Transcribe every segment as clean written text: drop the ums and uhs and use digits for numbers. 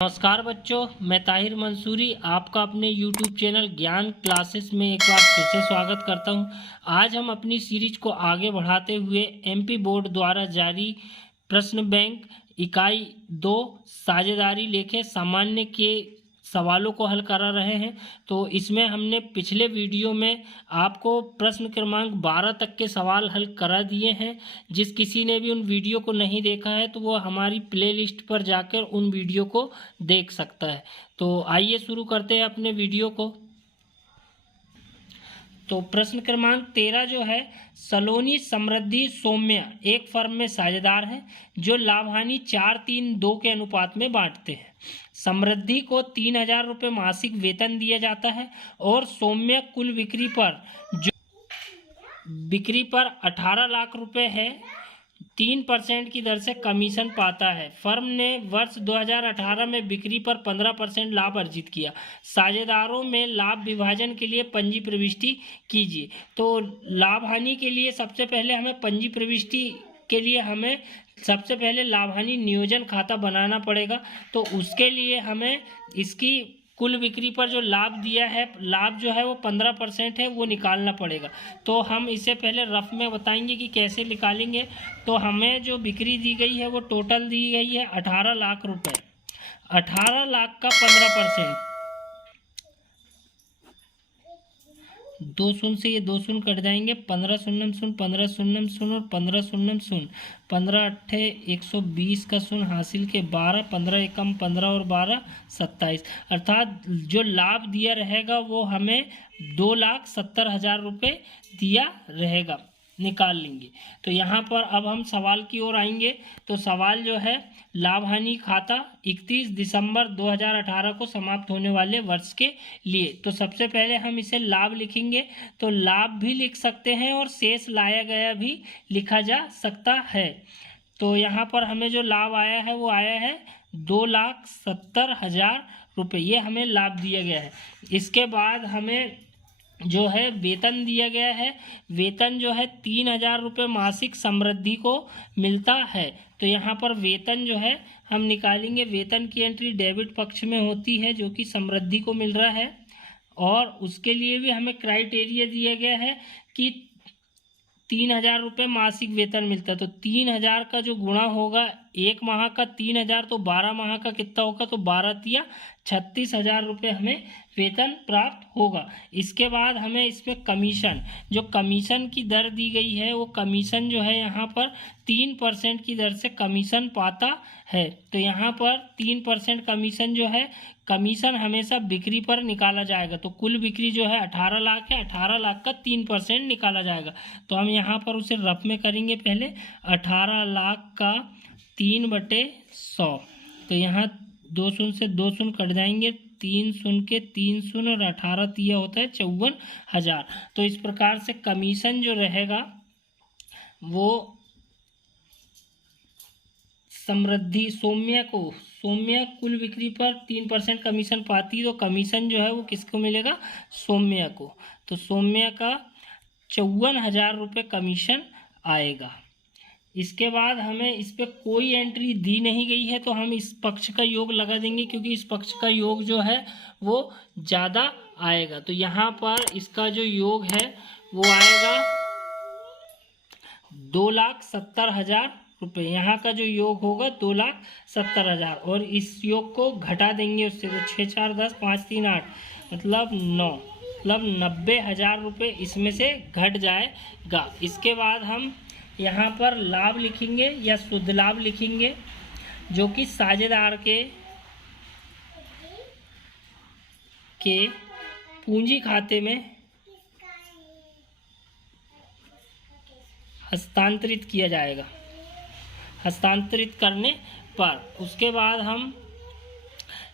नमस्कार बच्चों, मैं ताहिर मंसूरी आपका अपने YouTube चैनल ज्ञान क्लासेस में एक बार फिर से स्वागत करता हूं। आज हम अपनी सीरीज को आगे बढ़ाते हुए MP बोर्ड द्वारा जारी प्रश्न बैंक इकाई 2 साझेदारी लेखे सामान्य के सवालों को हल करा रहे हैं। तो इसमें हमने पिछले वीडियो में आपको प्रश्न क्रमांक 12 तक के सवाल हल करा दिए हैं। जिस किसी ने भी उन वीडियो को नहीं देखा है तो वो हमारी प्लेलिस्ट पर जाकर उन वीडियो को देख सकता है। तो आइए शुरू करते हैं अपने वीडियो को। तो प्रश्न क्रमांक 13 जो है, सलोनी समृद्धि सौम्या एक फर्म में साझेदार हैं जो लाभ हानि 4-3-2 के अनुपात में बांटते हैं। समृद्धि को 3,000 रुपये मासिक वेतन दिया जाता है और सौम्या कुल बिक्री पर 18 लाख रुपए है 3% की दर से कमीशन पाता है। फर्म ने वर्ष 2018 में बिक्री पर 15% लाभ अर्जित किया। साझेदारों में लाभ विभाजन के लिए पंजी प्रविष्टि कीजिए। तो लाभ हानि के लिए सबसे पहले हमें पंजी प्रविष्टि के लिए हमें सबसे पहले लाभ हानि नियोजन खाता बनाना पड़ेगा। तो उसके लिए हमें इसकी कुल बिक्री पर जो लाभ दिया है, लाभ जो है वो 15% है, वो निकालना पड़ेगा। तो हम इसे पहले रफ में बताएंगे कि कैसे निकालेंगे। तो हमें जो बिक्री दी गई है वो टोटल दी गई है 18 लाख रुपए। 18 लाख का 15%, 2 शून्य से ये 2 शून्य कट जाएंगे। 15 शून्य शून्य, 15 शून्य शून्य और 15 शून्य शून्य, 15 अट्ठे 120 का शून्य हासिल के 12, 15 एकम 15 और 12 27। अर्थात जो लाभ दिया रहेगा वो हमें 2,70,000 रुपये दिया रहेगा, निकाल लेंगे। तो यहाँ पर अब हम सवाल की ओर आएंगे। तो सवाल जो है, लाभ हानि खाता 31 दिसंबर 2018 को समाप्त होने वाले वर्ष के लिए। तो सबसे पहले हम इसे लाभ लिखेंगे। तो लाभ भी लिख सकते हैं और शेष लाया गया भी लिखा जा सकता है। तो यहाँ पर हमें जो लाभ आया है वो आया है 2,70,000 रुपये, ये हमें लाभ दिया गया है। इसके बाद हमें जो है वेतन दिया गया है। वेतन जो है 3,000 रुपये मासिक समृद्धि को मिलता है। तो यहाँ पर वेतन जो है हम निकालेंगे। वेतन की एंट्री डेबिट पक्ष में होती है जो कि समृद्धि को मिल रहा है। और उसके लिए भी हमें क्राइटेरिया दिया गया है कि 3,000 रुपये मासिक वेतन मिलता है। तो 3,000 का जो गुणा होगा एक माह का 3,000, तो 12 माह का कितना होगा, तो 12×3 36,000 रुपये हमें वेतन प्राप्त होगा। इसके बाद हमें इसमें कमीशन, जो कमीशन की दर दी गई है वो कमीशन जो है यहाँ पर 3% की दर से कमीशन पाता है। तो यहाँ पर 3% कमीशन जो है, कमीशन हमेशा बिक्री पर निकाला जाएगा। तो कुल बिक्री जो है 18 लाख है, 18 लाख का 3% निकाला जाएगा। तो हम यहाँ पर उसे रफ में करेंगे। पहले 18 लाख का 3/100। तो यहाँ 2 शून्य से 2 शून्य कट जाएंगे, 3 शून्य के 3 शून्य और 18 तिया होता है 54,000। तो इस प्रकार से कमीशन जो रहेगा वो समृद्धि सौम्या कुल बिक्री पर 3% कमीशन पाती है। तो कमीशन जो है वो किसको मिलेगा, सौम्या को। तो सौम्या का 54,000 रुपये कमीशन आएगा। इसके बाद हमें इस पर कोई एंट्री दी नहीं गई है तो हम इस पक्ष का योग लगा देंगे, क्योंकि इस पक्ष का योग जो है वो ज़्यादा आएगा। तो यहाँ पर इसका जो योग है वो आएगा 2,70,000 रुपये। यहाँ का जो योग होगा 2,70,000 और इस योग को घटा देंगे उससे। तो 6 4 10 5 3 8 मतलब 9, मतलब 90,000 रुपये इसमें से घट जाएगा। इसके बाद हम यहाँ पर लाभ लिखेंगे या शुद्ध लाभ लिखेंगे, जो कि साझेदार के पूंजी खाते में हस्तांतरित किया जाएगा। हस्तांतरित करने पर उसके बाद हम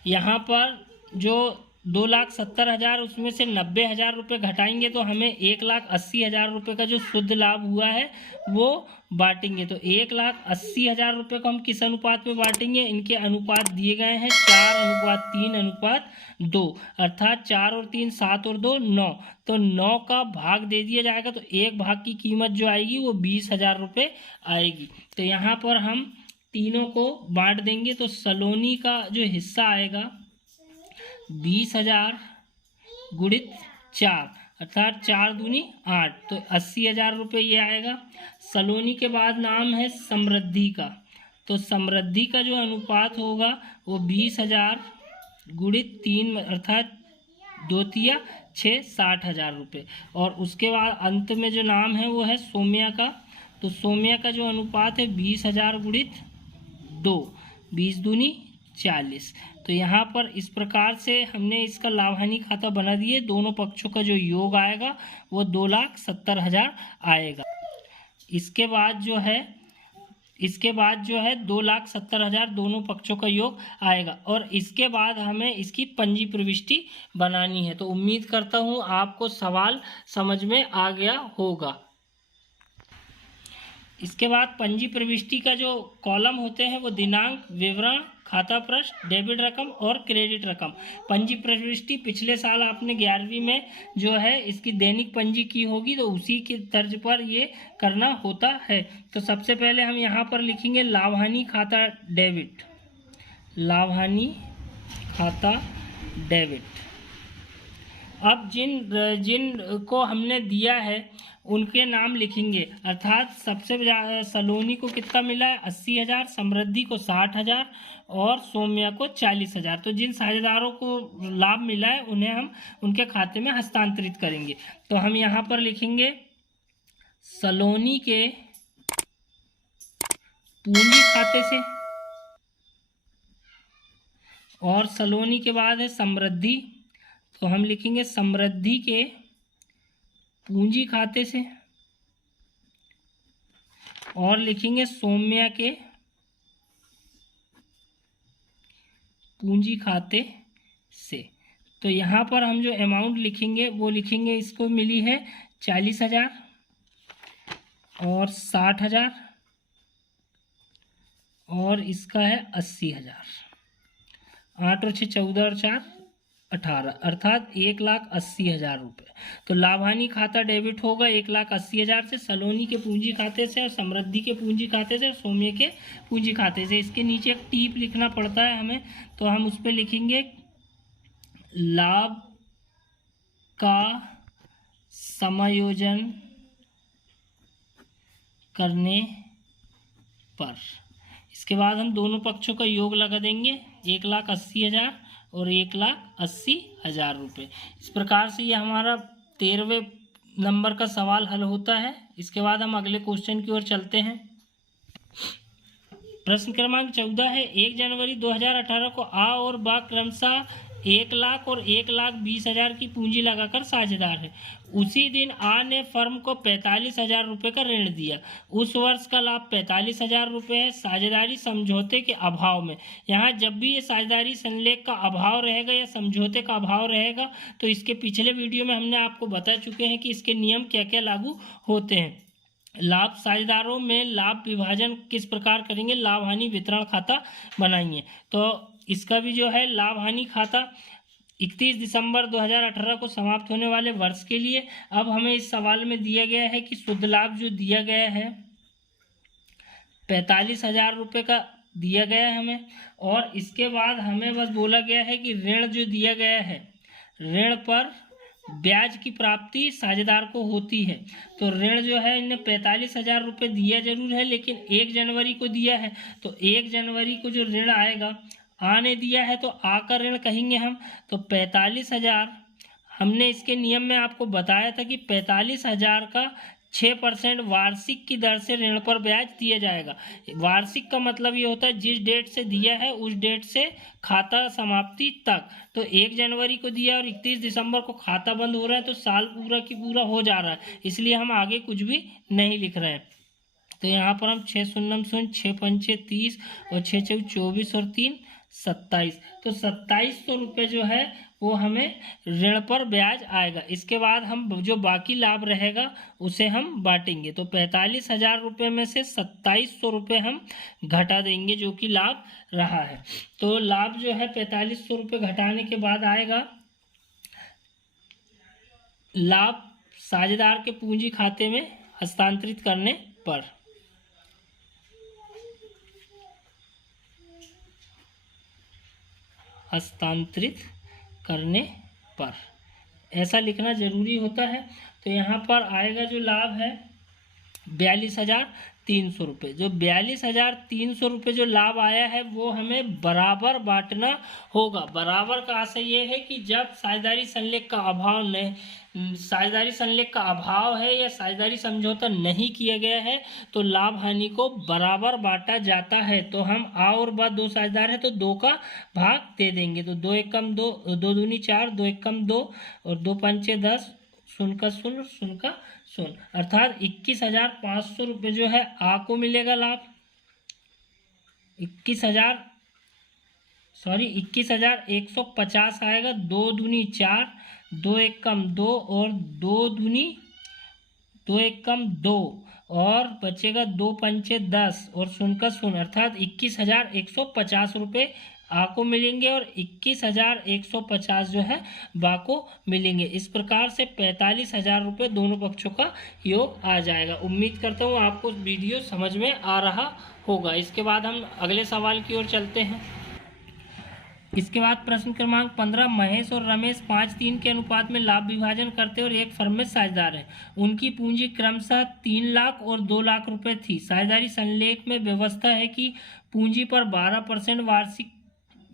यहाँ पर जो 2,70,000 उसमें से 90,000 रुपये घटाएंगे तो हमें 1,80,000 रुपये का जो शुद्ध लाभ हुआ है वो बांटेंगे। तो 1,80,000 रुपये को हम किस अनुपात में बांटेंगे, इनके अनुपात दिए गए हैं 4:3:2, अर्थात 4 और 3 7 और 2 9। तो 9 का भाग दे दिया जाएगा। तो एक भाग की कीमत जो आएगी वो 20,000 रुपये आएगी। तो यहाँ पर हम तीनों को बांट देंगे तो सलोनी का जो हिस्सा आएगा 20,000 गुणित 4 अर्थात 4 दूनी 8, तो 80,000 रुपये ये आएगा। सलोनी के बाद नाम है समृद्धि का, तो समृद्धि का जो अनुपात होगा वो 20,000 गुणित 3 अर्थात 2 तिया 6, 60,000 रुपये। और उसके बाद अंत में जो नाम है वो है सौम्या का, तो सौम्या का जो अनुपात है 20,000 गुणित 2, 20 दूनी 40। तो यहाँ पर इस प्रकार से हमने इसका लाभ हानि खाता बना दिए। दोनों पक्षों का जो योग आएगा वो 2,70,000 आएगा। इसके बाद जो है 2,70,000 दोनों पक्षों का योग आएगा। और इसके बाद हमें इसकी पंजी प्रविष्टि बनानी है। तो उम्मीद करता हूँ आपको सवाल समझ में आ गया होगा। इसके बाद पंजी प्रविष्टि का जो कॉलम होते हैं वो दिनांक, विवरण, खाता प्रश्न, डेबिट रकम और क्रेडिट रकम। पंजी प्रविष्टि पिछले साल आपने 11वीं में जो है इसकी दैनिक पंजी की होगी, तो उसी की तर्ज पर ये करना होता है। तो सबसे पहले हम यहाँ पर लिखेंगे लाभ हानि खाता डेबिट, लाभ हानि खाता डेबिट। अब जिन को हमने दिया है उनके नाम लिखेंगे, अर्थात सबसे सलोनी को कितना मिला है 80,000, समृद्धि को 60,000 और सौम्या को 40,000। तो जिन साझेदारों को लाभ मिला है उन्हें हम उनके खाते में हस्तांतरित करेंगे। तो हम यहाँ पर लिखेंगे सलोनी के पूंजी खाते से, और सलोनी के बाद है समृद्धि, तो हम लिखेंगे समृद्धि के पूंजी खाते से, और लिखेंगे सौम्या के पूंजी खाते से। तो यहाँ पर हम जो अमाउंट लिखेंगे वो लिखेंगे, इसको मिली है 40,000 और 60,000 और इसका है 80,000। 8 और 6 14 और 4 18 अर्थात 1,80,000 रुपये। तो लाभ हानि खाता डेबिट होगा 1,80,000 से, सलोनी के पूंजी खाते से और समृद्धि के पूंजी खाते से और सौम्य के पूंजी खाते से। इसके नीचे एक टीप लिखना पड़ता है हमें, तो हम उस पर लिखेंगे लाभ का समायोजन करने पर। इसके बाद हम दोनों पक्षों का योग लगा देंगे, 1,80,000 और 1,80,000 रुपये। इस प्रकार से ये हमारा 13वें नंबर का सवाल हल होता है। इसके बाद हम अगले क्वेश्चन की ओर चलते हैं। प्रश्न क्रमांक 14 है, 1 जनवरी 2018 को आ और बा क्रमशः 1,00,000 और 1,20,000 की पूंजी लगाकर साझेदार है। उसी दिन आ ने फर्म को 45,000 रुपये का ऋण दिया। उस वर्ष का लाभ 45,000 रुपये है। साझेदारी समझौते के अभाव में, यहाँ जब भी ये साझेदारी संलेख का अभाव रहेगा या समझौते का अभाव रहेगा तो इसके पिछले वीडियो में हमने आपको बता चुके हैं कि इसके नियम क्या क्या लागू होते हैं। लाभ साझेदारों में लाभ विभाजन किस प्रकार करेंगे, लाभ हानि वितरण खाता बनाएंगे। तो इसका भी जो है लाभ हानि खाता 31 दिसंबर 2018 को समाप्त होने वाले वर्ष के लिए। अब हमें इस सवाल में दिया गया है कि शुद्ध लाभ जो दिया गया है 45,000 रुपये का दिया गया है हमें, और इसके बाद हमें बस बोला गया है कि ऋण जो दिया गया है, ऋण पर ब्याज की प्राप्ति साझेदार को होती है। तो ऋण जो है इन्हें 45,000 रुपये दिया जरूर है, लेकिन 1 जनवरी को दिया है, तो 1 जनवरी को जो ऋण आएगा, आ ने दिया है तो आ का ऋण कहेंगे हम। तो 45,000 हमने इसके नियम में आपको बताया था कि 45,000 का 6% वार्षिक की दर से ऋण पर ब्याज दिया जाएगा। वार्षिक का मतलब ये होता है जिस डेट से दिया है उस डेट से खाता समाप्ति तक। तो 1 जनवरी को दिया और 31 दिसंबर को खाता बंद हो रहा है, तो साल पूरा की पूरा हो जा रहा है, इसलिए हम आगे कुछ भी नहीं लिख रहे हैं। तो यहाँ पर हम 6 शून्य 6 पंचे 30 और 6 चौ 24 और 3 27, तो 2700 रुपये जो है वो हमें ऋण पर ब्याज आएगा। इसके बाद हम जो बाकी लाभ रहेगा उसे हम बांटेंगे। तो 45,000 रुपये में से 2700 रुपये हम घटा देंगे जो कि लाभ रहा है। तो लाभ जो है 4500 रुपये घटाने के बाद आएगा लाभ साझेदार के पूंजी खाते में हस्तांतरित करने पर। हस्तांतरित करने पर, ऐसा लिखना जरूरी होता है। तो यहाँ पर आएगा जो लाभ है 42,300 रुपये। जो 42,300 रुपये जो लाभ आया है वो हमें बराबर बांटना होगा। बराबर का आशय ये है कि जब साझेदारी संलेख का अभाव साझेदारी संलेख का अभाव है या साझेदारी समझौता नहीं किया गया है तो लाभ हानि को बराबर बांटा जाता है। तो हम आ और बा 2 साझेदार है तो 2 का भाग दे देंगे। तो 2 एकम 2, 2 दूनी 4, 2 एकम 2 और 2 पंचे 10, शून्य का शून्य, शून्य का शून्य, अर्थात 21,500 रुपये जो है आ को मिलेगा लाभ। 21,150 आएगा। 2 दूनी 4, 2 एकम 2 और 2 एकम 2 और बचेगा 2 पंचे 10 और शून्य का शून्य, अर्थात 21,150 रुपये आ को मिलेंगे और 21,150 जो है बा को मिलेंगे। इस प्रकार से 45,000 रुपये दोनों पक्षों का योग आ जाएगा। उम्मीद करता हूँ आपको वीडियो समझ में आ रहा होगा। इसके बाद हम अगले सवाल की ओर चलते हैं। इसके बाद प्रश्न क्रमांक 15, महेश और रमेश 5:3 के अनुपात में लाभ विभाजन करते और एक फर्म में साझेदार हैं। उनकी पूंजी क्रमशः 3 लाख और 2 लाख रुपए थी। साझेदारी संलेख में व्यवस्था है कि पूंजी पर 12% वार्षिक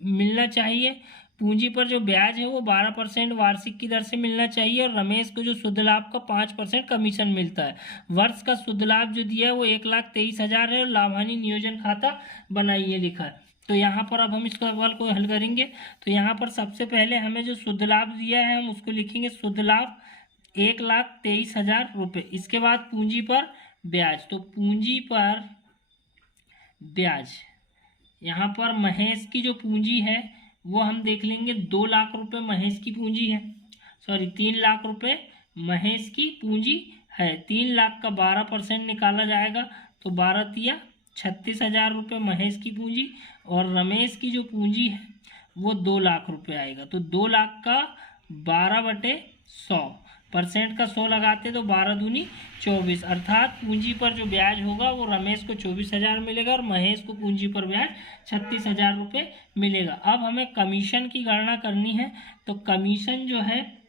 मिलना चाहिए। पूंजी पर जो ब्याज है वो 12% वार्षिक की दर से मिलना चाहिए और रमेश को जो शुद्ध लाभ का 5% कमीशन मिलता है। वर्ष का शुद्ध लाभ जो दिया है वो 1,23,000 है और लाभ हानि नियोजन खाता बनाइए लिखा है। तो यहाँ पर अब हम इस सवाल को हल करेंगे। तो यहाँ पर सबसे पहले हमें जो शुद्ध लाभ दिया है हम उसको लिखेंगे शुद्ध लाभ 1,23,000 रुपये। इसके बाद पूंजी पर ब्याज, तो पूंजी पर ब्याज, यहाँ पर महेश की जो पूंजी है वो हम देख लेंगे 2 लाख रुपए महेश की पूंजी है, 3 लाख रुपए महेश की पूंजी है। 3 लाख का 12% निकाला जाएगा तो 12 तिया 36,000 रुपये महेश की पूंजी और रमेश की जो पूंजी है वो 2 लाख रुपए आएगा। तो 2 लाख का 12/100% का 100 लगाते तो 12 दूनी 24, अर्थात पूंजी पर जो ब्याज होगा वो रमेश को 24,000 मिलेगा और महेश को पूंजी पर ब्याज 36,000 रुपये मिलेगा। अब हमें कमीशन की गणना करनी है। तो कमीशन जो है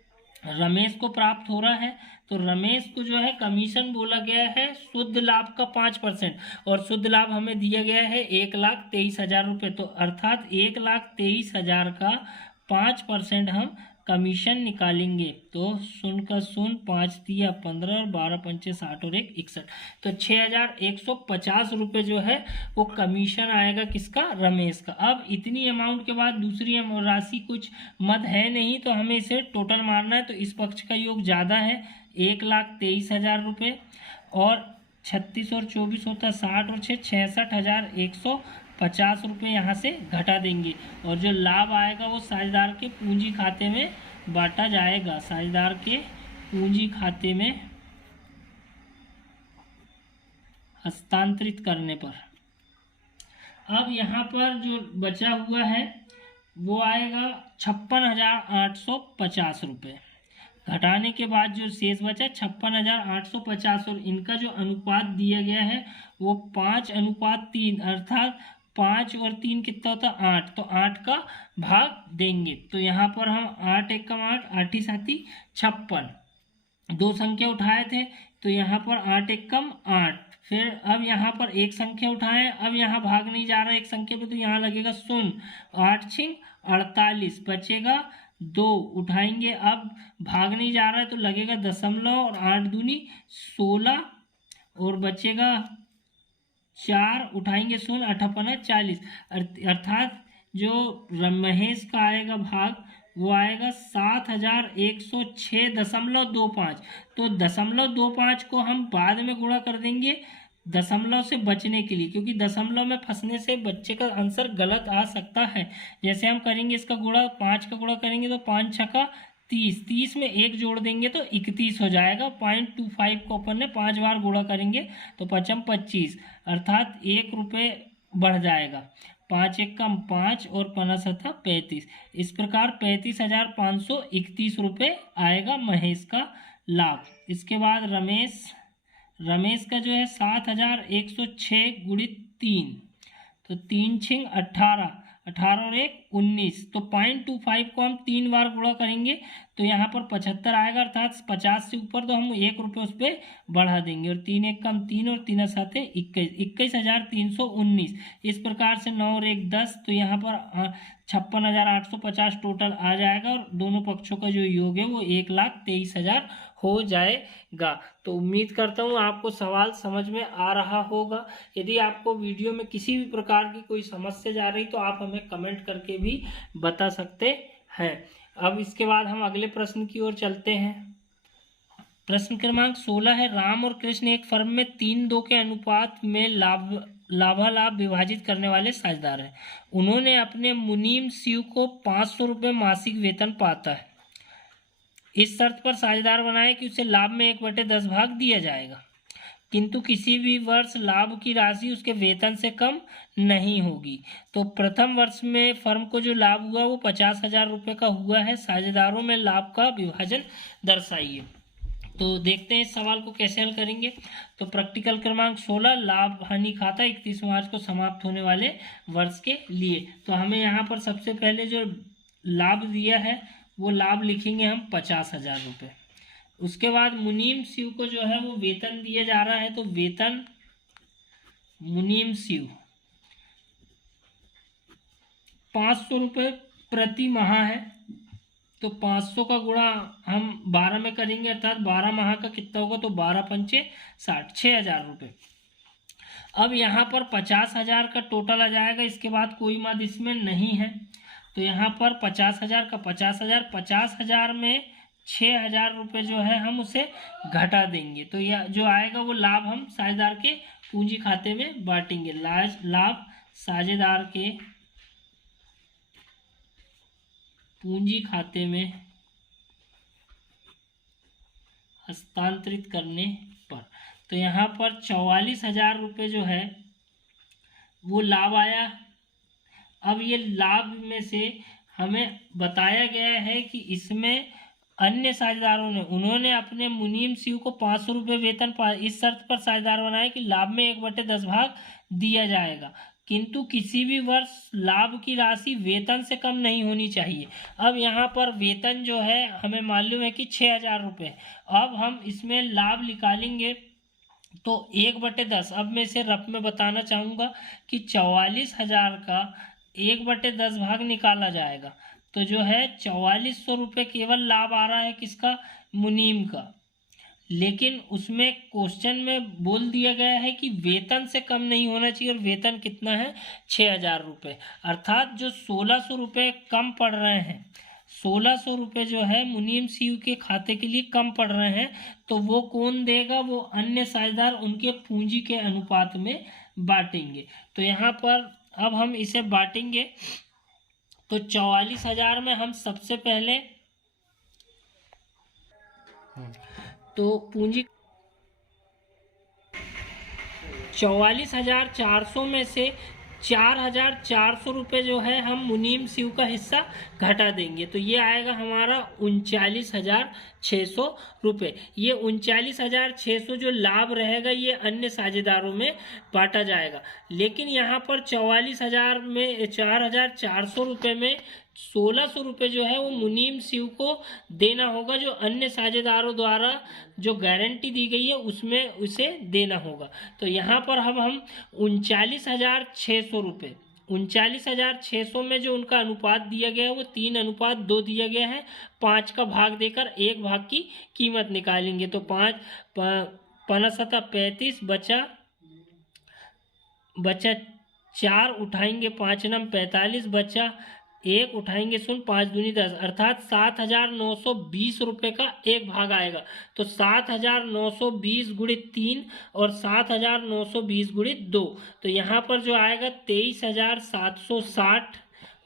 रमेश को प्राप्त हो रहा है, तो रमेश को जो है कमीशन बोला गया है शुद्ध लाभ का 5% और शुद्ध लाभ हमें दिया गया है 1,23,000 रुपये। तो अर्थात 1,23,000 का 5% हम कमीशन निकालेंगे। तो 0 का 0, 5 तिया 15 और 12 पंचे 60 और 1 61, तो 6,150 रुपये जो है वो कमीशन आएगा किसका, रमेश का। अब इतनी अमाउंट के बाद दूसरी राशि कुछ मद है नहीं तो हमें इसे टोटल मारना है। तो इस पक्ष का योग ज़्यादा है 1,23,000 रुपये और 36 और 24 होता है 60 और 6 66,150 रुपये यहाँ से घटा देंगे और जो लाभ आएगा वो साझेदार के पूंजी खाते में बांटा जाएगा। साझेदार के पूंजी खाते में हस्तांतरित करने पर। अब यहाँ पर जो बचा हुआ है वो आएगा 56,850 रुपये। घटाने के बाद जो शेष बचा 56,850 और इनका जो अनुपात दिया गया है वो 5:3, अर्थात 5 और 3 कितना होता है 8, तो 8 का भाग देंगे। तो यहाँ पर हम 8 एकम 8, 8 साथी 56, 2 संख्या उठाए थे तो यहाँ पर 8 एकम 8। फिर अब यहाँ पर एक संख्या उठाएं, अब यहाँ भाग नहीं जा रहा है एक संख्या पे तो यहाँ लगेगा 0, 8 छिंग 48, बचेगा 2 उठाएंगे, अब भाग नहीं जा रहा है तो लगेगा दशमलव और 8 दूनी 16 और बचेगा 4 उठाएंगे 0, 8 पना 40, अर्थात जो महेश का आएगा भाग वो आएगा 7,106.25। तो 0.25 को हम बाद में गुणा कर देंगे दशमलव से बचने के लिए, क्योंकि दशमलव में फंसने से बच्चे का आंसर गलत आ सकता है। जैसे हम करेंगे इसका गुणा 5 का गुणा करेंगे तो 5 छक्का 30, 30 में 1 जोड़ देंगे तो 31 हो जाएगा। 0.25 को अपन ने 5 बार गुणा करेंगे तो 5 25, अर्थात 1 रुपये बढ़ जाएगा। 5 एकम 5 और 5 था 35। इस प्रकार 35,531 रुपये आएगा महेश का लाभ। इसके बाद रमेश का जो है 7,106 गुणित 3, तो 3 छिंग 18, 18 और 1 19, तो 0.25 को हम 3 बार गुणा करेंगे तो यहाँ पर 75 आएगा, अर्थात 50 से ऊपर तो हम 1 रुपये उस पर बढ़ा देंगे, और 3 1 कम 3 और 3 साथ 21,319। इस प्रकार से 9 और 1 10, तो यहाँ पर 56,850 टोटल आ जाएगा, और दोनों पक्षों का जो योग है वो 1,23,000 हो जाएगा। तो उम्मीद करता हूँ आपको सवाल समझ में आ रहा होगा। यदि आपको वीडियो में किसी भी प्रकार की कोई समस्या जा रही तो आप हमें कमेंट करके भी बता सकते हैं। अब इसके बाद हम अगले प्रश्न की ओर चलते हैं। प्रश्न क्रमांक 16 है, राम और कृष्ण एक फर्म में 3:2 के अनुपात में लाभालाभ विभाजित करने वाले साझेदार हैं। उन्होंने अपने मुनीम शिव को 500 रुपये मासिक वेतन पाता है। इस शर्त पर साझेदार बनाए कि उसे लाभ में 1/10 भाग दिया जाएगा, किंतु किसी भी वर्ष लाभ की राशि उसके वेतन से कम नहीं होगी। तो प्रथम वर्ष में फर्म को जो लाभ हुआ वो 50,000 रुपये का हुआ है। साझेदारों में लाभ का विभाजन दर्शाइए। तो देखते हैं इस सवाल को कैसे हल करेंगे। तो प्रैक्टिकल क्रमांक 16, लाभ हानि खाता 31 मार्च को समाप्त होने वाले वर्ष के लिए। तो हमें यहाँ पर सबसे पहले जो लाभ दिया है वो लाभ लिखेंगे हम 50,000 रुपये। उसके बाद मुनीम शिव को जो है वो वेतन दिया जा रहा है, तो वेतन मुनीम शिव 500 रुपये प्रति माह है। तो 500 का गुणा हम 12 में करेंगे, अर्थात 12 माह का कितना होगा, तो 12 पंचे 60, 6,000 रुपये। अब यहाँ पर 50,000 का टोटल आ जाएगा, इसके बाद कोई मद इसमें नहीं है। तो यहाँ पर 50,000 का 50,000, 50,000 में 6,000 रुपये जो है हम उसे घटा देंगे, तो यह जो आएगा वो लाभ हम साझेदार के पूंजी खाते में बांटेंगे। लाभ साझेदार के पूंजी खाते में हस्तांतरित करने पर, तो यहाँ पर 44,000 रुपये जो है वो लाभ आया। अब ये लाभ में से हमें बताया गया है कि इसमें अन्य साझेदारों ने उन्होंने अपने मुनीम शिव को 500 रुपये वेतन इस शर्त पर साझेदार बनाए कि लाभ में 1/10 भाग दिया जाएगा, किंतु किसी भी वर्ष लाभ की राशि वेतन से कम नहीं होनी चाहिए। अब यहाँ पर वेतन जो है हमें मालूम है कि 6,000 रुपये। अब हम इसमें लाभ निकालेंगे तो 1/10, अब मैं इसे रफ में बताना चाहूँगा कि 44,000 का 1/10 भाग निकाला जाएगा, तो जो है 4400 रुपये केवल लाभ आ रहा है किसका, मुनीम का। लेकिन उसमें क्वेश्चन में बोल दिया गया है कि वेतन से कम नहीं होना चाहिए, और वेतन कितना है, 6,000 रुपये, अर्थात जो 1,600 रुपये कम पड़ रहे हैं, 1,600 रुपये जो है मुनीम शिव के खाते के लिए कम पड़ रहे हैं, तो वो कौन देगा, वो अन्य साझेदार उनके पूंजी के अनुपात में बांटेंगे। तो यहाँ पर अब हम इसे बांटेंगे, तो 44,000 में हम सबसे पहले तो पूंजी 44,400 में से 4,400 रुपये जो है हम मुनीम शिव का हिस्सा घटा देंगे, तो ये आएगा हमारा 39,600 रुपये। ये 39,600 जो लाभ रहेगा ये अन्य साझेदारों में बांटा जाएगा। लेकिन यहाँ पर 44,000 में 4,400 रुपये में 1,600 रुपये जो है वो मुनीम शिव को देना होगा, जो अन्य साझेदारों द्वारा जो गारंटी दी गई है उसमें उसे देना होगा। तो यहाँ पर हम 39,600 रुपये, 39,600 में जो उनका अनुपात दिया गया है वो 3:2 दिया गया है। 5 का भाग देकर 1 भाग की कीमत निकालेंगे, तो 5 5 35 बचा 4 उठाएंगे, 5 9 45 बचा 1 उठाएंगे 0, 5 दूनी 10, अर्थात 7,920 रुपये का 1 भाग आएगा। तो 7,920 गुणित 3 और 7,920 गुणित 2, तो यहाँ पर जो आएगा 23,760,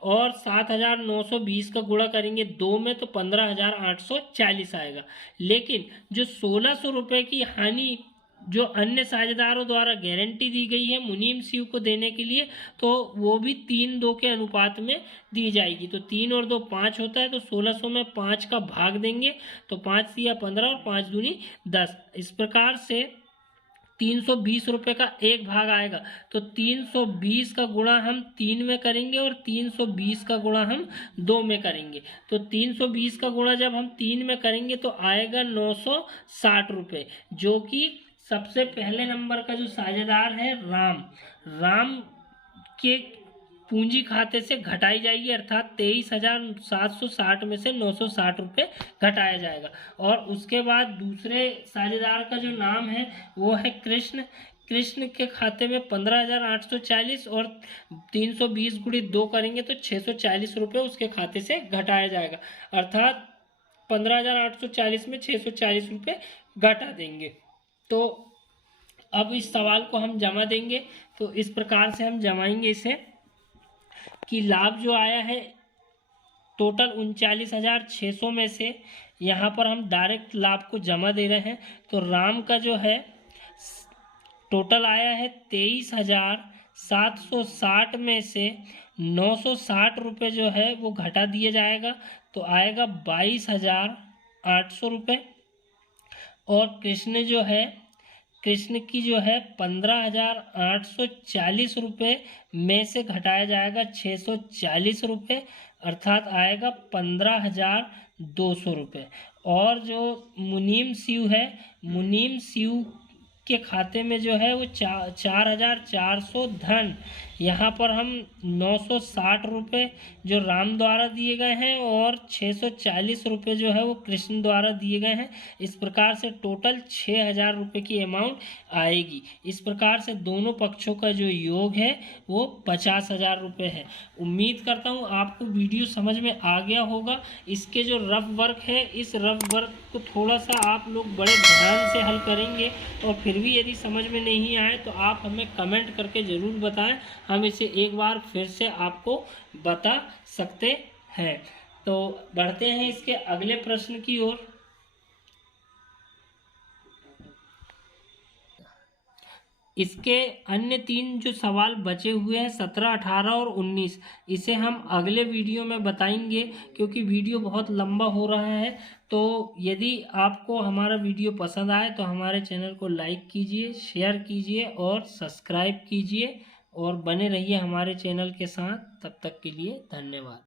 और 7,920 का गुणा करेंगे 2 में तो 15,840 आएगा। लेकिन जो 1,600 रुपये की हानि जो अन्य साझेदारों द्वारा गारंटी दी गई है मुनीम शिव को देने के लिए, तो वो भी 3:2 के अनुपात में दी जाएगी। तो 3 और 2 5 होता है, तो 1,600 में 5 का भाग देंगे, तो 5 या 15 और 5 दूनी 10। इस प्रकार से 320 रुपये का एक भाग आएगा। तो 320 का गुणा हम 3 में करेंगे और 320 का गुणा हम 2 में करेंगे। तो 320 का गुणा जब हम 3 में करेंगे तो आएगा 960 रुपये, जो कि सबसे पहले नंबर का जो साझेदार है राम के पूंजी खाते से घटाई जाएगी, अर्थात 23,760 में से 960 रुपये घटाया जाएगा। और उसके बाद दूसरे साझेदार का जो नाम है वो है कृष्ण के खाते में 15,840 और 320 गुणित 2 करेंगे तो 640 रुपये उसके खाते से घटाया जाएगा, अर्थात 15,840 में 640 रुपये घटा देंगे। तो अब इस सवाल को हम जमा देंगे। तो इस प्रकार से हम जमाएंगे इसे कि लाभ जो आया है टोटल 39,600 में से यहाँ पर हम डायरेक्ट लाभ को जमा दे रहे हैं। तो राम का जो है टोटल आया है 23,760 में से 960 रुपये जो है वो घटा दिया जाएगा, तो आएगा 22,800 रुपये। और कृष्ण की जो है 15,840 रुपये में से घटाया जाएगा 640 रुपये, अर्थात आएगा 15,200 रुपये। और जो मुनीम शिव के खाते में जो है वो 4,400 धन, यहाँ पर हम 960 रुपये जो राम द्वारा दिए गए हैं और 640 रुपये जो है वो कृष्ण द्वारा दिए गए हैं। इस प्रकार से टोटल 6,000 रुपये की अमाउंट आएगी। इस प्रकार से दोनों पक्षों का जो योग है वो 50,000 रुपये है। उम्मीद करता हूँ आपको वीडियो समझ में आ गया होगा। इसके जो रफ वर्क है, इस रफ वर्क को थोड़ा सा आप लोग बड़े ध्यान से हल करेंगे, और फिर भी यदि समझ में नहीं आए तो आप हमें कमेंट करके ज़रूर बताएं, हम इसे एक बार फिर से आपको बता सकते हैं। तो बढ़ते हैं इसके अगले प्रश्न की ओर। इसके अन्य 3 जो सवाल बचे हुए हैं 17, 18 और 19, इसे हम अगले वीडियो में बताएंगे, क्योंकि वीडियो बहुत लंबा हो रहा है। तो यदि आपको हमारा वीडियो पसंद आए तो हमारे चैनल को लाइक कीजिए, शेयर कीजिए और सब्सक्राइब कीजिए, और बने रहिए हमारे चैनल के साथ। तब तक के लिए धन्यवाद।